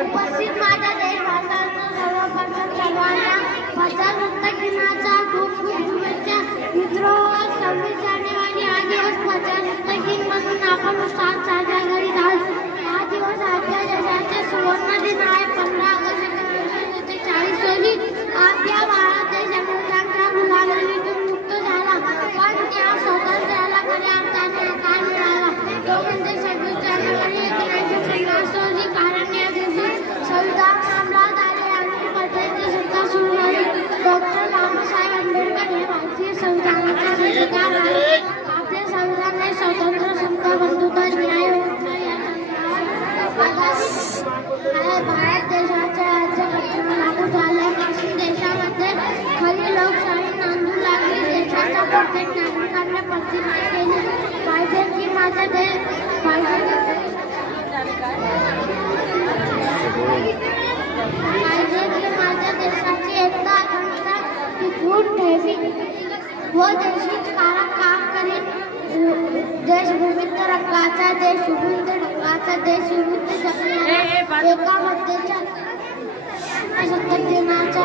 उपस्थित माझ्या देशवासियांना सर्वप्रथम सर्वांना प्रजासत्ताक दिनाच्या खूप खूप शुभेच्छा. मित्रो, 26 जानेवारी हा दिवस प्रजासत्ताक दिन म्हणून आपण उत्साहात साजरा करीत आहोत. हा दिवस आपल्या देशाचे सुवर्ण दिन आहे. 15 ऑगस्ट 1940 रोजी आपल्या भारत देश इंग्रजांच्या गुलामीतून मुक्त झाला. पण त्या स्वातंत्र्याला खऱ्या अर्थाने काय मिळाला तो म्हणजे 26 जानेवारी 1950 रोजी. कारण या दिवशी संविधान अंमलात आले आणि पटेलची सत्ता सुरू झाली. डॉक्टर बाबासाहेब आंबेडकर हे भारतीय संविधानाचे शिल्पकार आहेत. आपले संविधान हे स्वातंत्र्य, समता, बंधुता, न्याय भारत देशाचे राज्यघटना लागू झाल्यापासून देशामध्ये खरी लोकशाही नांदू लागली. देशाच्या प्रत्येक नागरिकाने प्रतिज्ञा केली पाहिजे की माझा देशाची एकता अखंडता टिकवून ठेवी व देशीच काम करीन. देश विविध रंगाचा, देश विविध ढंगाचा, देश विविध जगण्याला एका मध्येच्या सत्ताक दिनाच्या